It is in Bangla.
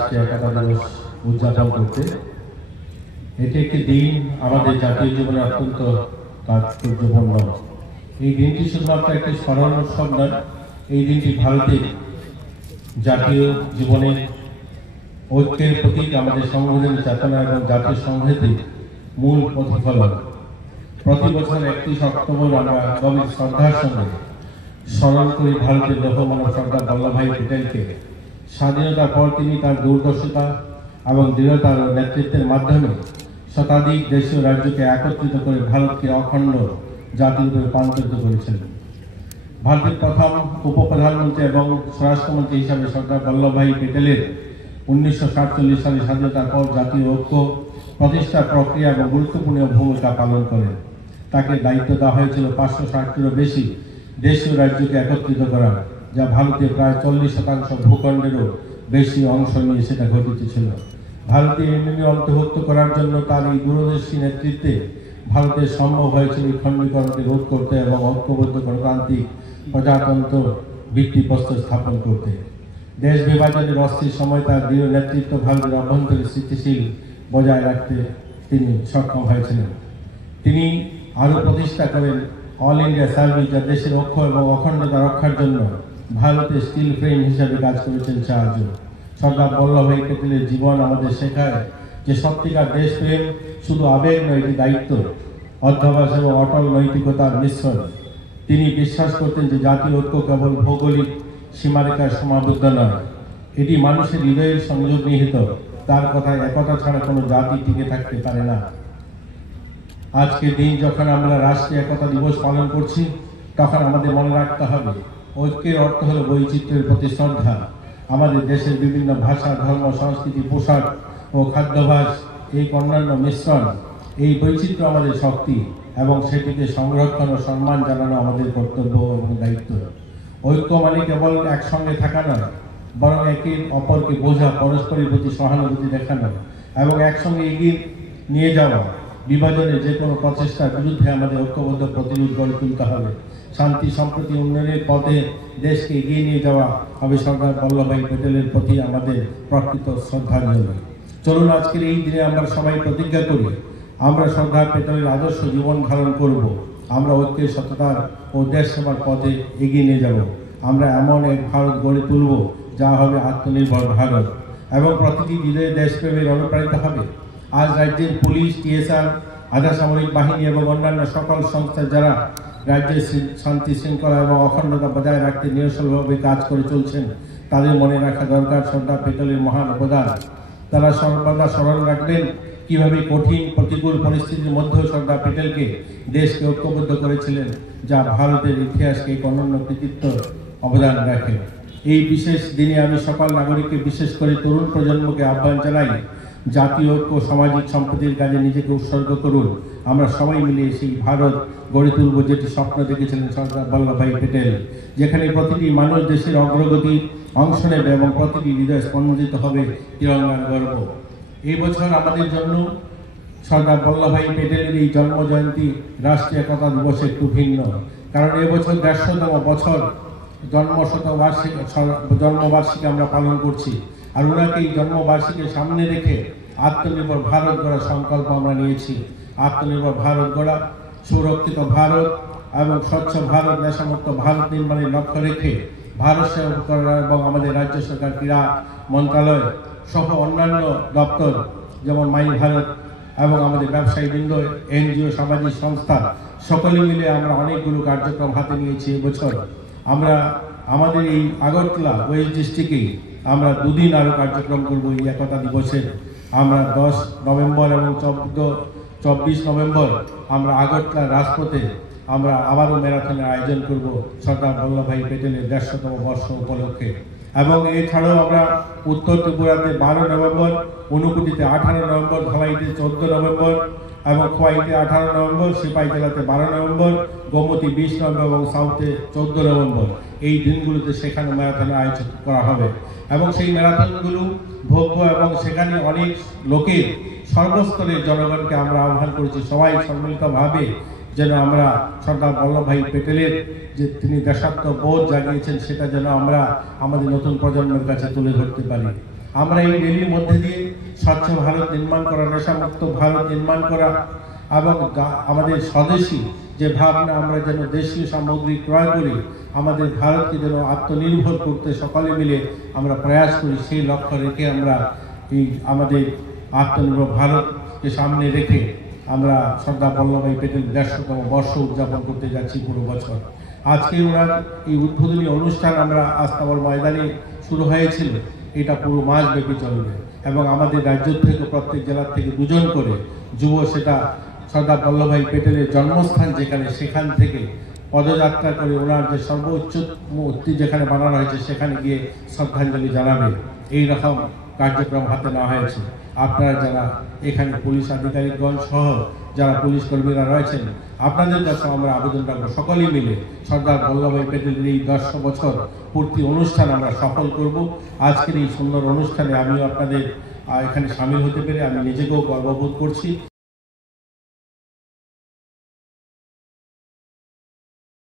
রাষ্ট্রীয় একতা দিবস উদযাপন করতে। এটি একটি দিন আমাদের জাতীয় জীবনে অত্যন্ত তাৎপর্যপূর্ণ। এই দিনটি শুধুমাত্র একটি স্মরণ উৎসব নয়, এই দিনটি ভারতের জাতীয় জীবনের ঐক্যের প্রতীক, আমাদের সংবিধানের চেতনা এবং জাতীয় সংহতির মূল প্রতিফলন। প্রতি বছর 31 অক্টোবর আমরা গভীর শ্রদ্ধার সঙ্গে স্মরণ করি ভারতের লৌহমানব সর্দার বল্লভভাই প্যাটেলকে। স্বাধীনতার পর তিনি তার দূরদর্শিতা এবং দৃঢ়তার নেতৃত্বের মাধ্যমে শতাধিক দেশীয় রাজ্যকে একত্রিত করে ভারতকে অখণ্ড জাতির রূপে রূপান্তরিত করেছিলেন। ভারতের প্রথম উপপ্রধানমন্ত্রী এবং স্বরাষ্ট্রমন্ত্রী হিসাবে সর্দার বল্লভভাই প্যাটেলের 1947 সালে স্বাধীনতার পর জাতীয় ঐক্য প্রতিষ্ঠা প্রক্রিয়া এবং গুরুত্বপূর্ণ ভূমিকা পালন করেন। তাকে দায়িত্ব দেওয়া হয়েছিল 560টিরও বেশি দেশীয় রাজ্যকে একত্রিত করা, যা ভারতের প্রায় 40% ভূখণ্ডেরও বেশি অংশ নিয়ে সেটা ঘটেছিল। ভারতীয় ইউনিয়নে অন্তর্ভুক্ত করার জন্য তার এই দূরদর্শী নেতৃত্বে ভারতের সম্ভব হয়েছিল খণ্ডীকরণকে রোধ করতে এবং ঐক্যবদ্ধ গণতান্ত্রিক প্রজাতন্ত্র ভিত্তিপ্রস্তর স্থাপন করতে। দেশ বিভাজনের অস্থির সময় তার দৃঢ় নেতৃত্ব ভারতের অভ্যন্তরীণ স্থিতিশীল বজায় রাখতে তিনি সক্ষম হয়েছিলেন। তিনি আরও প্রতিষ্ঠা করেন অল ইন্ডিয়া সার্ভিস, যা দেশের ঐক্য এবং অখণ্ডতা রক্ষার জন্য ভারতের স্টিল ফ্রেম হিসাবে কাজ করেছেন সাহায্য। সর্দার বল্লভভাই প্যাটেলের জীবন আমাদের শেখায় যে সত্যিকার দেশপ্রেম শুধু আবেগ নয়, এটি দায়িত্ব, অধ্যাবসায় এবং অটল নৈতিকতার মিশ্রণ। তিনি বিশ্বাস করতেন যে জাতীয় ঐক্য কেবল ভৌগোলিক সীমারেখায় সীমাবদ্ধ নয়, এটি মানুষের হৃদয়ের সংযোগ নিহিত। তার কথায় একতা ছাড়া কোনো জাতি টিকে থাকতে পারে না। আজকের দিন যখন আমরা রাষ্ট্রীয় একতা দিবস পালন করছি, তখন আমাদের মনে রাখতে হবে ঐক্যের অর্থ হলো বৈচিত্র্যের প্রতি শ্রদ্ধা। আমাদের দেশের বিভিন্ন ভাষা, ধর্ম, সংস্কৃতি, পোশাক ও খাদ্যাভ্যাস, এই অন্যান্য মিশ্রণ, এই বৈচিত্র্য আমাদের শক্তি এবং সেটিকে সংরক্ষণ ও সম্মান জানানো আমাদের কর্তব্য এবং দায়িত্ব। ঐক্য মানে কেবল একসঙ্গে থাকা নয়, বরং একে অপরকে বোঝা, পরস্পরের প্রতি সহানুভূতি দেখানো এবং একসঙ্গে এগিয়ে নিয়ে যাওয়া। বিভাজনের যে কোনো প্রচেষ্টার বিরুদ্ধে আমাদের ঐক্যবদ্ধ প্রতিরোধ গড়ে তুলতে হবে। শান্তি, সম্প্রীতি, উন্নয়নের পথে দেশকে এগিয়ে নিয়ে যাওয়া হবে সর্দার বল্লভভাই প্যাটেলের প্রতি আমাদের প্রকৃত শ্রদ্ধাঞ্জলি। চলুন আজকের এই দিনে আমরা সবাই প্রতিজ্ঞা করি, আমরা সর্দার প্যাটেলের আদর্শ জীবন ধারণ করব। আমরা ঐক্যের, সততার ও দেশ সেবার পথে এগিয়ে নিয়ে যাব। আমরা এমন এক ভারত গড়ে তুলব যা হবে আত্মনির্ভর ভারত এবং প্রতিটি হৃদয়ে দেশপ্রেমের অনুপ্রাণিত হবে। আজ রাজ্যের পুলিশ, টিএসআর, আধা সামরিক বাহিনী এবং অন্যান্য সকল সংস্থা যারা রাজ্যের শান্তি শৃঙ্খলা এবং অখণ্ডতা বজায় রাখতে নিরসলভাবে কাজ করে চলছেন, তাদের মনে রাখা দরকার সর্দার প্যাটেলের মহান অবদান। তারা সর্বদা স্মরণ রাখবেন কিভাবে কঠিন প্রতিকূল পরিস্থিতির মধ্যেও সর্দার প্যাটেলকে দেশকে ঐক্যবদ্ধ করেছিলেন, যা ভারতের ইতিহাসকে এক অনন্য কৃতিত্ব অবদান রাখে। এই বিশেষ দিনে আমি সকল নাগরিককে, বিশেষ করে তরুণ প্রজন্মকে আহ্বান জানাই, জাতীয় ঐক্য, সামাজিক সম্প্রীতির কাজে নিজেকে উৎসর্গ করুন। আমরা সবাই মিলে সেই ভারত গড়ে তুলব যেটি স্বপ্ন দেখেছিলেন সর্দার বল্লভভাই প্যাটেল, যেখানে প্রতিটি মানুষ দেশের অগ্রগতি অংশ নেবে এবং প্রতিটি হৃদয় স্পন্দিত হবে তিরঙ্গার গর্ব। এই বছর আমাদের জন্য সর্দার বল্লভভাই প্যাটেলের এই জন্ম জয়ন্তী রাষ্ট্রীয় একতা দিবস একটু ভিন্ন, কারণ এবছর 150তম বছর জন্মবার্ষিকী আমরা পালন করছি। আর ওনাকে এই জন্মবার্ষিকীর সামনে রেখে আত্মনির্ভর ভারত গড়ার সংকল্প আমরা নিয়েছি। আত্মনির্ভর ভারত গড়া, সুরক্ষিত ভারত এবং স্বচ্ছ ভারত, নেশামুক্ত ভারত নির্মাণের লক্ষ্য রেখে ভারত সেবা করা এবং আমাদের রাজ্য সরকার, ক্রীড়া মন্ত্রণালয় সহ অন্যান্য দপ্তর যেমন মাই ভারত এবং আমাদের ব্যবসায়ীবৃন্দ, এনজিও, সামাজিক সংস্থা সকলে মিলে আমরা অনেকগুলো কার্যক্রম হাতে নিয়েছি। এবছর আমরা আমাদের এই আগরতলা ওয়েস্ট ডিস্ট্রিক্টেই আমরা 2 দিন আরও কার্যক্রম করব এই একতা দিবসের। আমরা 10 নভেম্বর এবং 24 নভেম্বর আমরা আগরতলা রাজপথে আমরা আবারও ম্যারাথনের আয়োজন করব সর্দার বল্লভভাই প্যাটেলের 150তম বর্ষ উপলক্ষে। এবং এছাড়াও আমরা উত্তর ত্রিপুরাতে 12 নভেম্বর, ঊনকোটিতে 18 নভেম্বর, ধলাইতে 14 নভেম্বর এবং খোয়াইতে 18 নভেম্বর, সিপাহীজলাতে 12 নভেম্বর, গোমতী 20 নভেম্বর এবং সাউথে 14 নভেম্বর এই দিনগুলোতে সেখানে ম্যারাথনের আয়োজন করা হবে। এবং সেই ম্যারাথনগুলো ভব্য এবং সেখানে অনেক লোকের, সর্বস্তরের জনগণকে আমরা আহ্বান করেছি সবাই সম্মিলিতভাবে যেন আমরা সর্দার বল্লভভাই প্যাটেলের যে তিনি দেশাত্মবোধ জাগিয়েছেন সেটা যেন আমরা আমাদের নতুন প্রজন্মের কাছে তুলে ধরতে পারি। আমরা এই র্যালির মধ্যে দিয়ে স্বচ্ছ ভারত নির্মাণ করা, নেশামুক্ত ভারত নির্মাণ করা এবং আমাদের স্বদেশী যে ভাবনা, আমরা যেন দেশীয় সামগ্রী ক্রয় করি, আমাদের ভারতকে যেন আত্মনির্ভর করতে সকলে মিলে আমরা প্রয়াস করি, সেই লক্ষ্য রেখে আমরা এই আমাদের আত্মনির্ভর ভারতকে সামনে রেখে আমরা সর্দার বল্লভভাই প্যাটেল ১৫০তম বর্ষ উদযাপন করতে যাচ্ছি পুরো বছর। আজকে ওনার এই উদ্বোধনী অনুষ্ঠান আমরা আস্তাবল ময়দানে শুরু হয়েছিল, এটা পুরো মাস ব্যাপী চলবে এবং আমাদের রাজ্য থেকে প্রত্যেক জেলা থেকে 2 জন করে যুব, সেটা সর্দার বল্লভভাই প্যাটেলের জন্মস্থান যেখানে, সেখান থেকে পদযাত্রা করে ওনার যে সর্বোচ্চ মূর্তি যেখানে বানানো হয়েছে সেখানে গিয়ে শ্রদ্ধাঞ্জলি জানাবে। এইরকম কার্যক্রম হাতে নেওয়া হয়েছে। আপনারা যারা এখানে পুলিশ আধিকারিকগণ সহ যারা পুলিশ কর্মীরা রয়েছেন, আপনাদের কাছে আমরা আবেদন রাখবো, সকলেই মিলে সর্দার বল্লভভাই প্যাটেলের এই ১০০ বছর পূর্তি অনুষ্ঠান আমরা সফল করব। আজকের এই সুন্দর অনুষ্ঠানে আমিও আপনাদের এখানে সামিল হতে পেরে আমি নিজেকেও গর্ববোধ করছি।